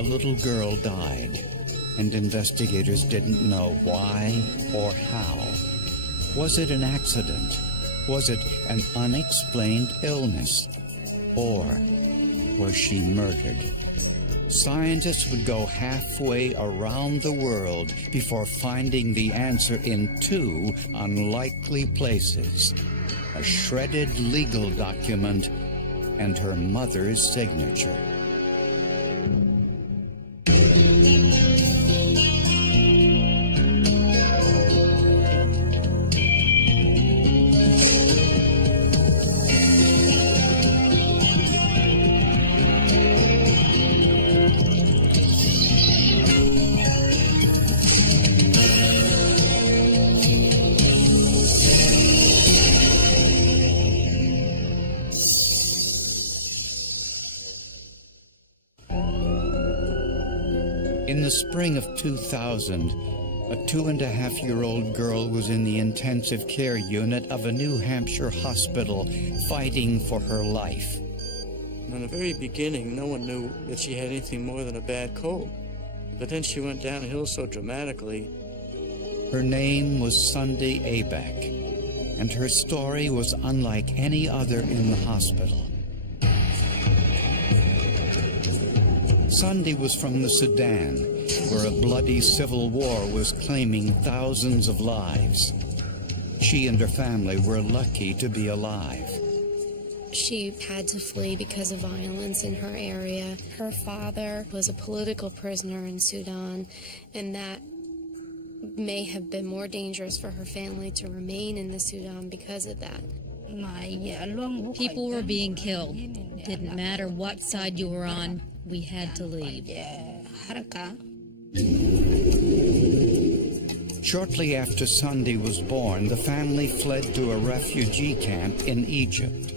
a little girl died, and investigators didn't know why or how. Was it an accident? Was it an unexplained illness? Or was she murdered? Scientists would go halfway around the world before finding the answer in two unlikely places: a shredded legal document and her mother's signature. In the spring of 2000, a 2.5-year-old girl was in the intensive care unit of a New Hampshire hospital fighting for her life. In the very beginning, no one knew that she had anything more than a bad cold. But then she went downhill so dramatically. Her name was Sunday Aback, and her story was unlike any other in the hospital. Sunday was from the Sudan, where a bloody civil war was claiming thousands of lives. She and her family were lucky to be alive. She had to flee because of violence in her area. Her father was a political prisoner in Sudan, and that may have been more dangerous for her family to remain in the Sudan because of that. People were being killed. Didn't matter what side you were on, we had to leave. Shortly after Sunday was born, the family fled to a refugee camp in Egypt.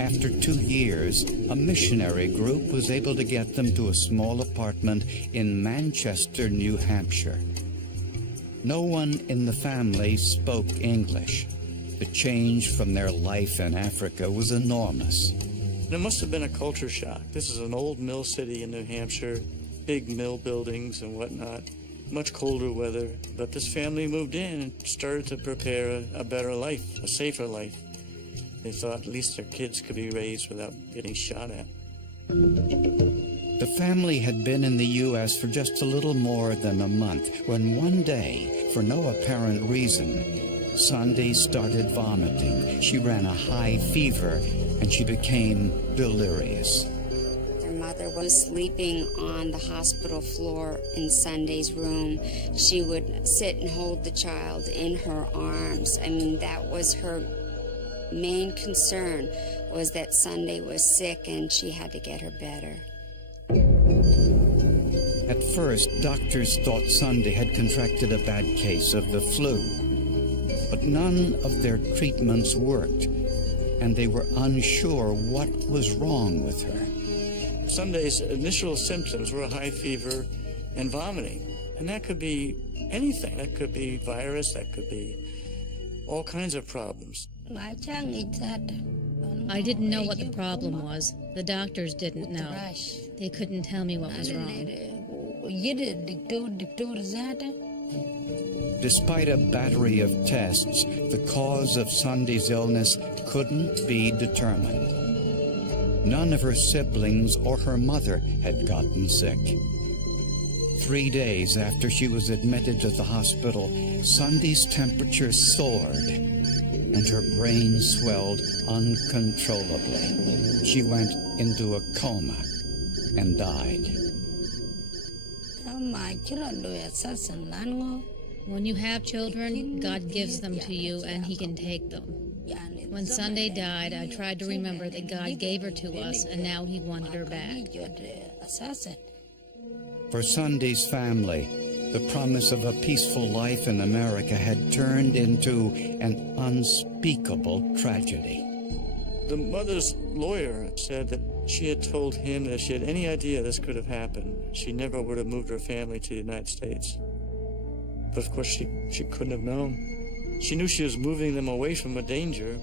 After 2 years, a missionary group was able to get them to a small apartment in Manchester, New Hampshire. No one in the family spoke English. The change from their life in Africa was enormous. There must have been a culture shock. This is an old mill city in New Hampshire, big mill buildings and whatnot, much colder weather. But this family moved in and started to prepare a better life, a safer life. They thought at least their kids could be raised without getting shot at. The family had been in the U.S. for just a little more than a month when one day, for no apparent reason, Sunday started vomiting. She ran a high fever and she became delirious. Their mother was sleeping on the hospital floor in Sunday's room. She would sit and hold the child in her arms. I mean, that was her main concern, was that Sunday was sick and she had to get her better. At first, doctors thought Sunday had contracted a bad case of the flu. But none of their treatments worked, and they were unsure what was wrong with her. Sunday's initial symptoms were a high fever and vomiting. And that could be anything. That could be virus, that could be all kinds of problems. I didn't know what the problem was. The doctors didn't know. They couldn't tell me what was wrong. Despite a battery of tests, the cause of Sunday's illness couldn't be determined. None of her siblings or her mother had gotten sick. 3 days after she was admitted to the hospital, Sunday's temperature soared and her brain swelled uncontrollably. She went into a coma and died. When you have children, God gives them to you and He can take them. When Sunday died, I tried to remember that God gave her to us and now He wanted her back. For Sunday's family, the promise of a peaceful life in America had turned into an unspeakable tragedy. The mother's lawyer said that she had told him that if she had any idea this could have happened, she never would have moved her family to the United States. But of course, she couldn't have known. She knew she was moving them away from a danger.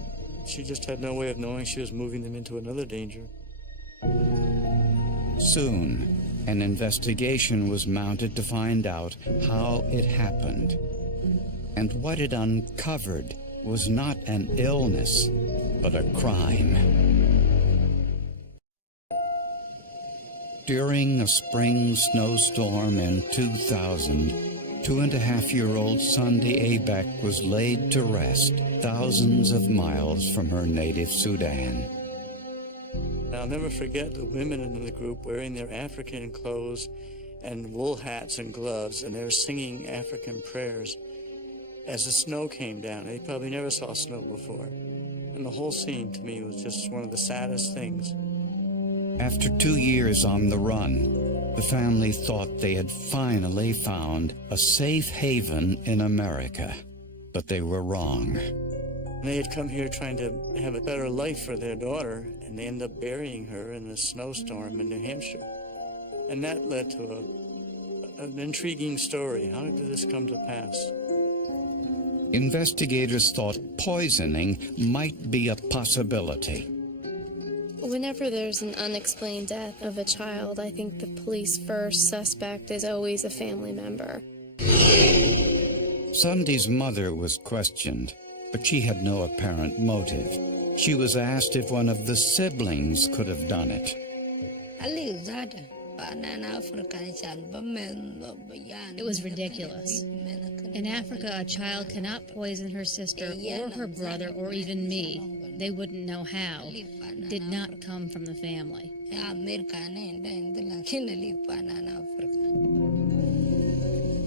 She just had no way of knowing she was moving them into another danger. Soon, An investigation was mounted to find out how it happened. And what it uncovered was not an illness, but a crime. During a spring snowstorm in 2000, 2.5-year-old Sunday Abek was laid to rest thousands of miles from her native Sudan. I'll never forget the women in the group wearing their African clothes and wool hats and gloves, and they were singing African prayers as the snow came down. They probably never saw snow before. And the whole scene to me was just one of the saddest things. After 2 years on the run, the family thought they had finally found a safe haven in America, but they were wrong. They had come here trying to have a better life for their daughter, and they ended up burying her in a snowstorm in New Hampshire. And that led to an intriguing story. How did this come to pass? Investigators thought poisoning might be a possibility. Whenever there's an unexplained death of a child, I think the police first suspect is always a family member. Sunday's mother was questioned, but she had no apparent motive. She was asked if one of the siblings could have done it. It was ridiculous. In Africa, a child cannot poison her sister or her brother or even me. They wouldn't know how. It did not come from the family.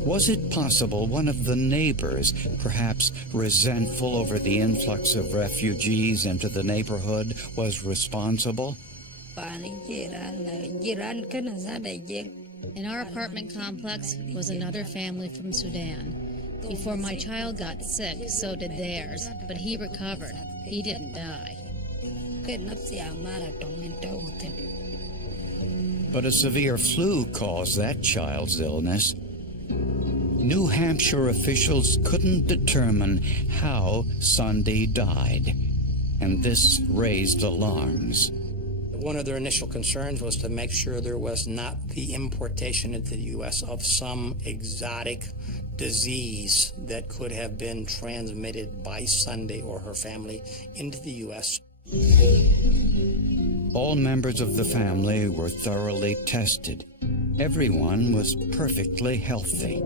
Was it possible one of the neighbors, perhaps resentful over the influx of refugees into the neighborhood, was responsible? In our apartment complex was another family from Sudan. Before my child got sick, so did theirs, but he recovered. He didn't die. But a severe flu caused that child's illness. New Hampshire officials couldn't determine how Sunday died, and this raised alarms. One of their initial concerns was to make sure there was not the importation into the U.S. of some exotic disease that could have been transmitted by Sunday or her family into the U.S. All members of the family were thoroughly tested. Everyone was perfectly healthy.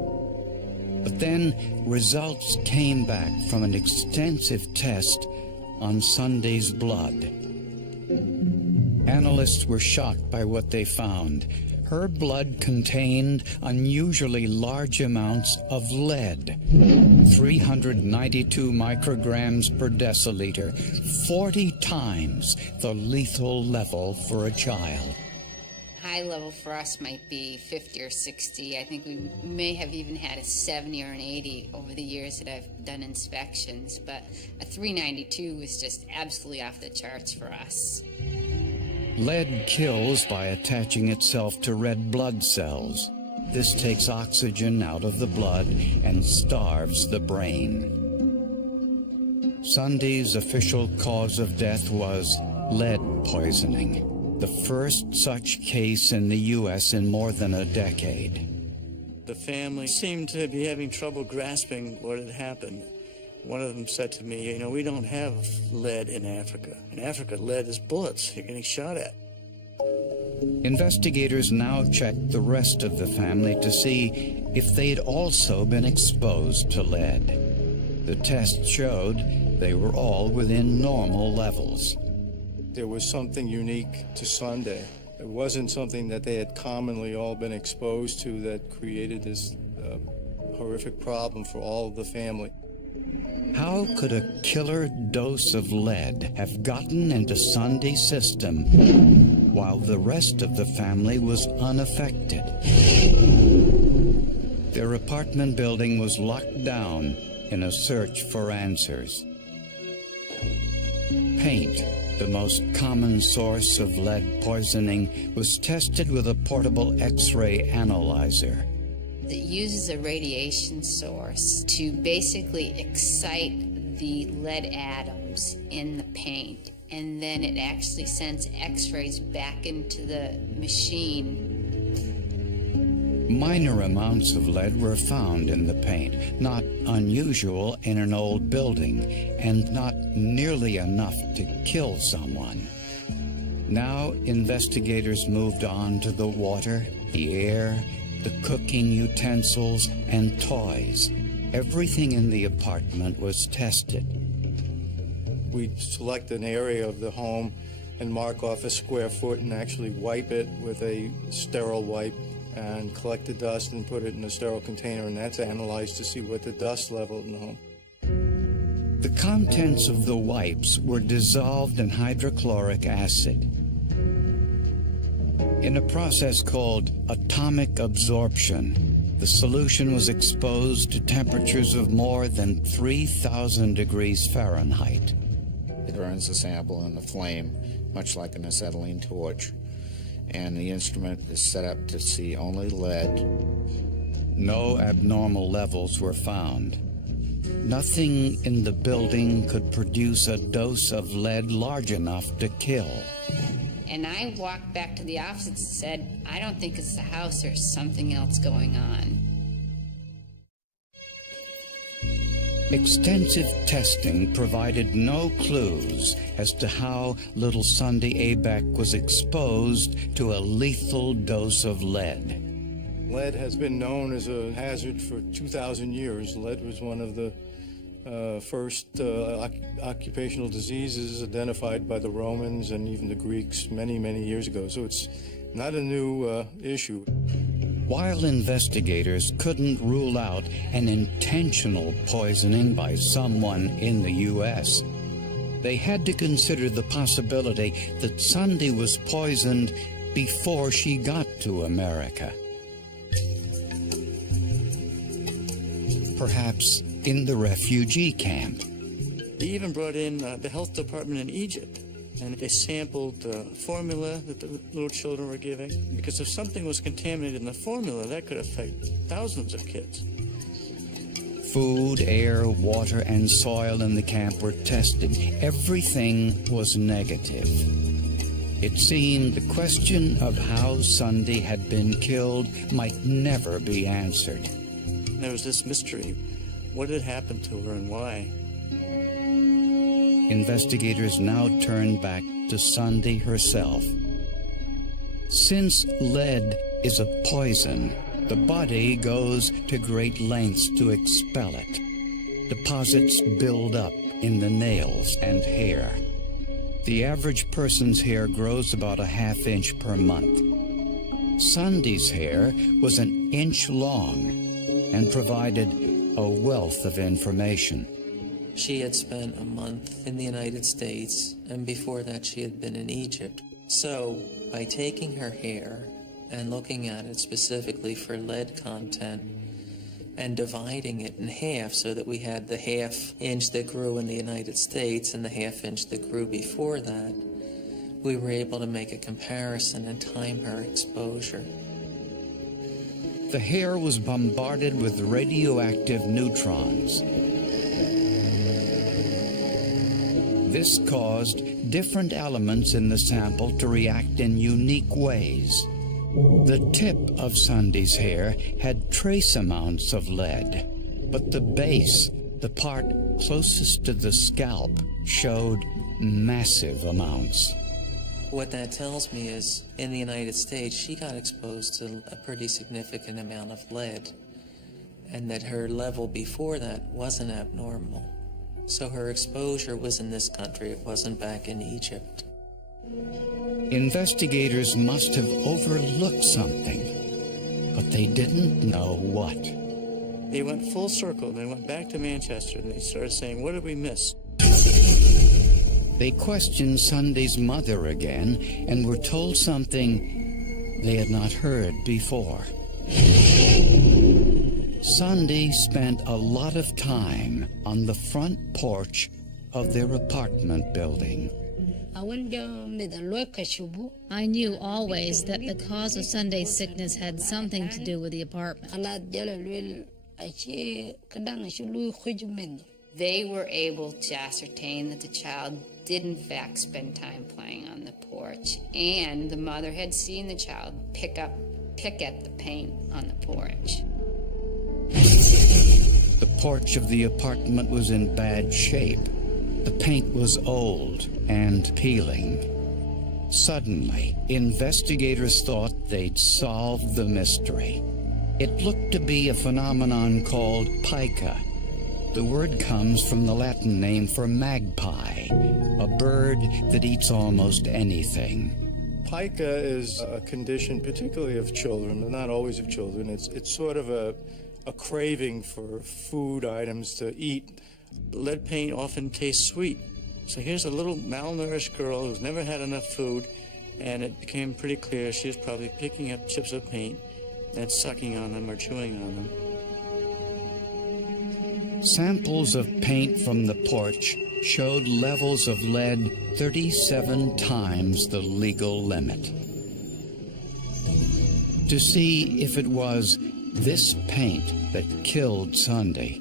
But then results came back from an extensive test on Sunday's blood. Analysts were shocked by what they found. Her blood contained unusually large amounts of lead, 392 micrograms per deciliter, 40 times the lethal level for a child. High level for us might be 50 or 60. I think we may have even had a 70 or an 80 over the years that I've done inspections, but a 392 was just absolutely off the charts for us. Lead kills by attaching itself to red blood cells. This takes oxygen out of the blood and starves the brain. Sunday's official cause of death was lead poisoning, the first such case in the U.S. in more than a decade. The family seemed to be having trouble grasping what had happened. One of them said to me, you know, we don't have lead in Africa. In Africa, lead is bullets you're getting shot at. Investigators now checked the rest of the family to see if they'd also been exposed to lead. The test showed they were all within normal levels. There was something unique to Sunday. It wasn't something that they had commonly all been exposed to that created this horrific problem for all of the family. How could a killer dose of lead have gotten into Sunday's system while the rest of the family was unaffected? Their apartment building was locked down in a search for answers. Paint, the most common source of lead poisoning, was tested with a portable X-ray analyzer. It uses a radiation source to basically excite the lead atoms in the paint, and then it actually sends X-rays back into the machine Minor amounts of lead were found in the paint, not unusual in an old building, and not nearly enough to kill someone. Now investigators moved on to the water, the air, the cooking utensils, and toys. Everything in the apartment was tested. We select an area of the home and mark off a square foot and actually wipe it with a sterile wipe and collect the dust and put it in a sterile container, and that's analyzed to see what the dust level in the home. The contents of the wipes were dissolved in hydrochloric acid. In a process called atomic absorption, the solution was exposed to temperatures of more than 3,000 degrees Fahrenheit. It burns the sample in the flame, much like an acetylene torch, and the instrument is set up to see only lead. No abnormal levels were found. Nothing in the building could produce a dose of lead large enough to kill. And I walked back to the office and said, I don't think it's the house, there's something else going on. Extensive testing provided no clues as to how little Sunday Abeck was exposed to a lethal dose of lead. Lead has been known as a hazard for 2,000 years. Lead was one of the first occupational diseases identified by the Romans and even the Greeks many, many years ago. So it's not a new issue. While investigators couldn't rule out an intentional poisoning by someone in the U.S., they had to consider the possibility that Sunday was poisoned before she got to America. Perhaps in the refugee camp. They even brought in the health department in Egypt, and they sampled the formula that the little children were giving, because if something was contaminated in the formula, that could affect thousands of kids. Food, air, water, and soil in the camp were tested. Everything was negative. It seemed the question of how Sunday had been killed might never be answered. There was this mystery. What had happened to her and why? Investigators now turned back to Sunday herself. Since lead is a poison, the body goes to great lengths to expel it. Deposits build up in the nails and hair. The average person's hair grows about a ½ inch per month. Sunday's hair was an inch long and provided a wealth of information. She had spent a month in the United States, and before that she had been in Egypt. So, by taking her hair and looking at it specifically for lead content and dividing it in half so that we had the ½ inch that grew in the United States and the ½ inch that grew before that, we were able to make a comparison and time her exposure. The hair was bombarded with radioactive neutrons. This caused different elements in the sample to react in unique ways. The tip of Sunday's hair had trace amounts of lead, but the base, the part closest to the scalp, showed massive amounts. What that tells me is, in the United States, she got exposed to a pretty significant amount of lead, and that her level before that wasn't abnormal. So her exposure was in this country, it wasn't back in Egypt. Investigators must have overlooked something, but they didn't know what. They went full circle. They went back to Manchester, and they started saying, what did we miss? They questioned Sunday's mother again and were told something they had not heard before. Sunday spent a lot of time on the front porch of their apartment building. I knew always that the cause of Sunday's sickness had something to do with the apartment. They were able to ascertain that the child did in fact spend time playing on the porch, and the mother had seen the child pick up pick at the paint on the porch. The porch of the apartment was in bad shape. The paint was old and peeling. Suddenly, investigators thought they'd solved the mystery. It looked to be a phenomenon called pica. The word comes from the Latin name for magpie, a bird that eats almost anything. Pica is a condition, particularly of children, but not always of children. It's sort of a craving for food items to eat. Lead paint often tastes sweet. So here's a little malnourished girl who's never had enough food, and it became pretty clear she was probably picking up chips of paint and sucking on them or chewing on them. Samples of paint from the porch showed levels of lead 37 times the legal limit. To see if it was this paint that killed Sunday,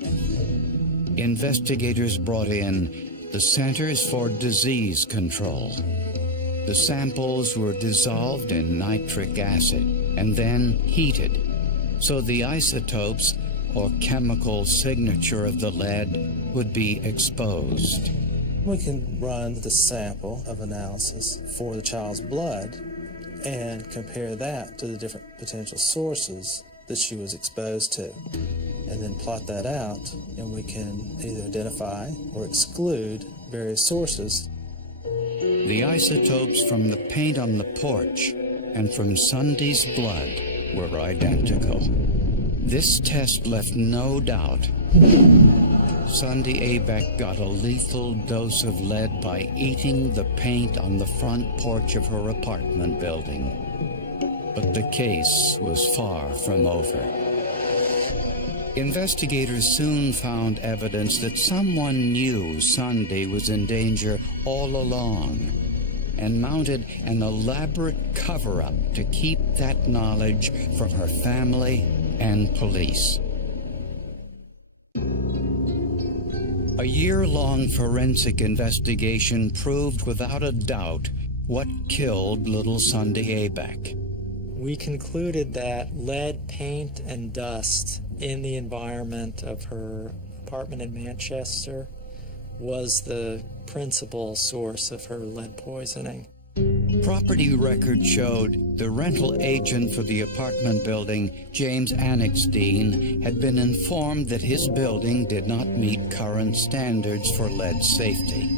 investigators brought in the Centers for Disease Control. The samples were dissolved in nitric acid and then heated, so the isotopes or chemical signature of the lead would be exposed. We can run the sample of analysis for the child's blood and compare that to the different potential sources that she was exposed to, and then plot that out, and we can either identify or exclude various sources. The isotopes from the paint on the porch and from Sunday's blood were identical. This test left no doubt. Sunday Abeck got a lethal dose of lead by eating the paint on the front porch of her apartment building. But the case was far from over. Investigators soon found evidence that someone knew Sunday was in danger all along and mounted an elaborate cover-up to keep that knowledge from her family and police. A year-long forensic investigation proved without a doubt what killed little Sunday Abeck. We concluded that lead paint and dust in the environment of her apartment in Manchester was the principal source of her lead poisoning. Property records showed the rental agent for the apartment building, James Annixdeen, had been informed that his building did not meet current standards for lead safety.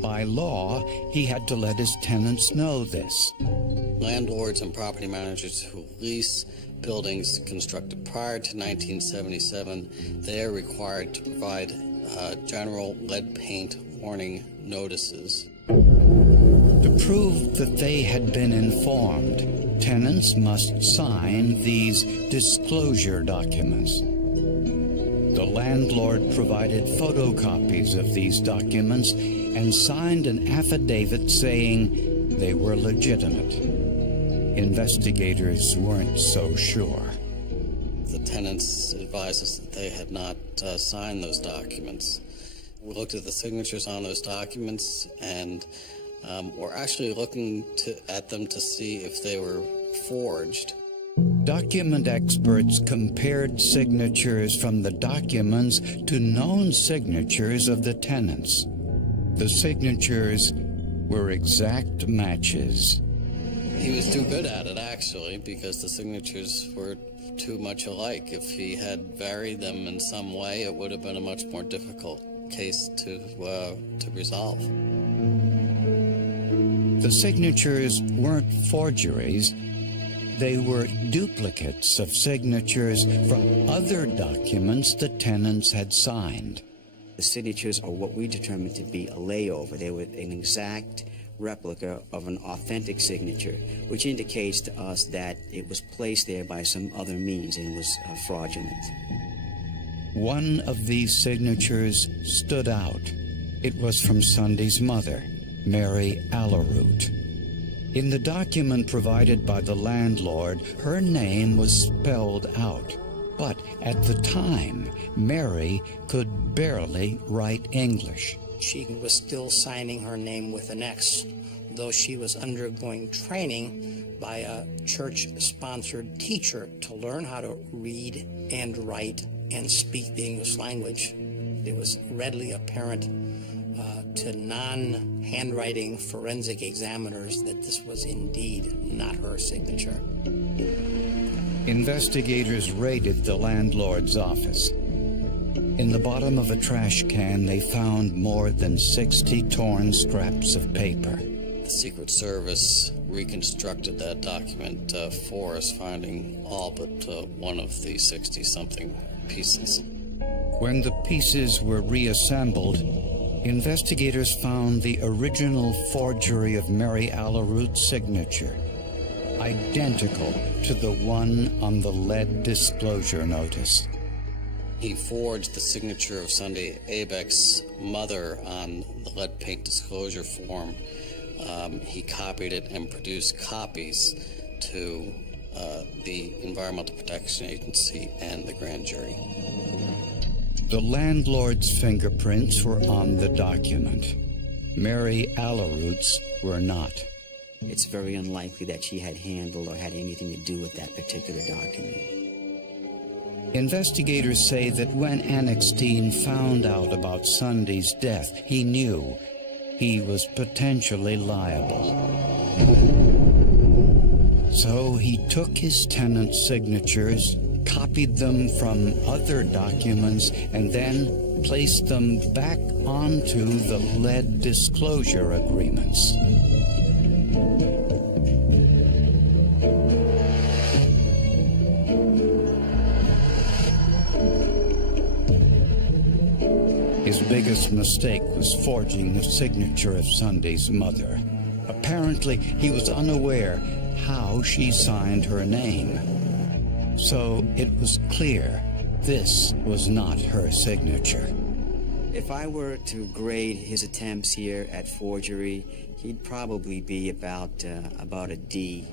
By law, he had to let his tenants know this. Landlords and property managers who lease buildings constructed prior to 1977, they are required to provide general lead paint warning notices. To prove that they had been informed, tenants must sign these disclosure documents. The landlord provided photocopies of these documents and signed an affidavit saying they were legitimate. Investigators weren't so sure. The tenants advised us that they had not signed those documents. We looked at the signatures on those documents and we're actually looking at them to see if they were forged. Document experts compared signatures from the documents to known signatures of the tenants. The signatures were exact matches. He was too good at it, actually, because the signatures were too much alike. If he had varied them in some way, it would have been a much more difficult case to resolve. The signatures weren't forgeries. They were duplicates of signatures from other documents the tenants had signed. The signatures are what we determined to be a layover. They were an exact replica of an authentic signature, which indicates to us that it was placed there by some other means and was fraudulent. One of these signatures stood out. It was from Sunday's mother, Mary Allerroot. In the document provided by the landlord, her name was spelled out. But at the time, Mary could barely write English. She was still signing her name with an X, though she was undergoing training by a church-sponsored teacher to learn how to read and write and speak the English language. It was readily apparent to non-handwriting forensic examiners that this was indeed not her signature. Investigators raided the landlord's office. In the bottom of a trash can, they found more than 60 torn scraps of paper. The Secret Service reconstructed that document for us, finding all but one of the 60-something pieces. When the pieces were reassembled, investigators found the original forgery of Mary Alaroot's signature, identical to the one on the lead disclosure notice. He forged the signature of Sunday Abeck's mother on the lead paint disclosure form. He copied it and produced copies to the Environmental Protection Agency and the grand jury. The landlord's fingerprints were on the document. Mary Alaroot's were not. It's very unlikely that she had handled or had anything to do with that particular document. Investigators say that when Annexstein found out about Sunday's death, he knew he was potentially liable. So he took his tenant's signatures, copied them from other documents, and then placed them back onto the lead disclosure agreements. His biggest mistake was forging the signature of Sunday's mother. Apparently, he was unaware how she signed her name. So it was clear this was not her signature. If I were to grade his attempts here at forgery, he'd probably be about a D.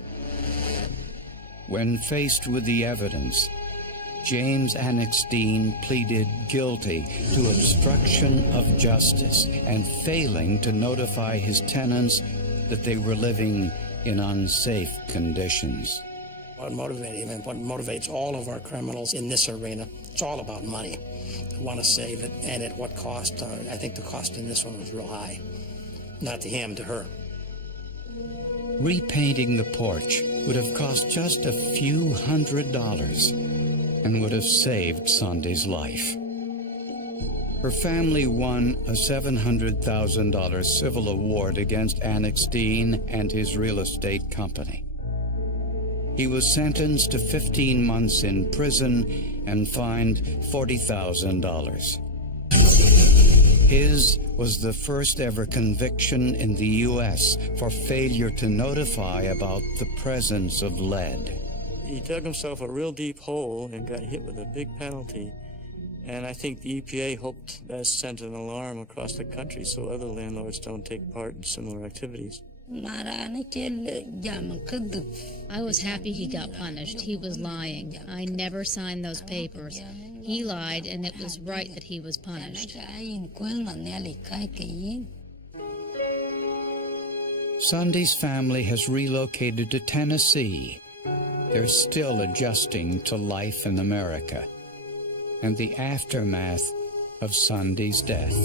When faced with the evidence, James Annexstein pleaded guilty to obstruction of justice and failing to notify his tenants that they were living in unsafe conditions. What motivated him and what motivates all of our criminals in this arena, it's all about money. They want to save it, and at what cost? I think the cost in this one was real high. Not to him, to her. Repainting the porch would have cost just a few $100s and would have saved Sunday's life. Her family won a $700,000 civil award against Annexstein and his real estate company. He was sentenced to 15 months in prison and fined $40,000. His was the first ever conviction in the U.S. for failure to notify about the presence of lead. He dug himself a real deep hole and got hit with a big penalty. And I think the EPA hoped that sent an alarm across the country so other landlords don't take part in similar activities. I was happy he got punished. He was lying. I never signed those papers. He lied, and it was right that he was punished. Sunday's family has relocated to Tennessee. They're still adjusting to life in America and the aftermath of Sunday's death.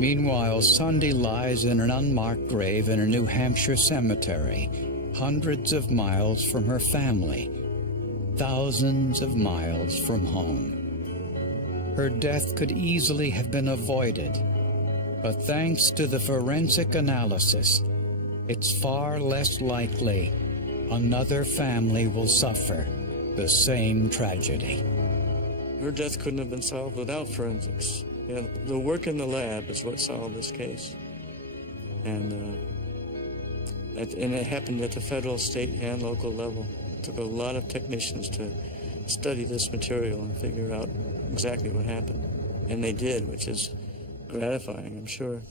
Meanwhile, Sunday lies in an unmarked grave in a New Hampshire cemetery, hundreds of miles from her family, thousands of miles from home. Her death could easily have been avoided, but thanks to the forensic analysis, it's far less likely another family will suffer the same tragedy. Her death couldn't have been solved without forensics. You know, the work in the lab is what solved this case. And it happened at the federal, state, and local level. It took a lot of technicians to study this material and figure out exactly what happened. And they did, which is gratifying, I'm sure.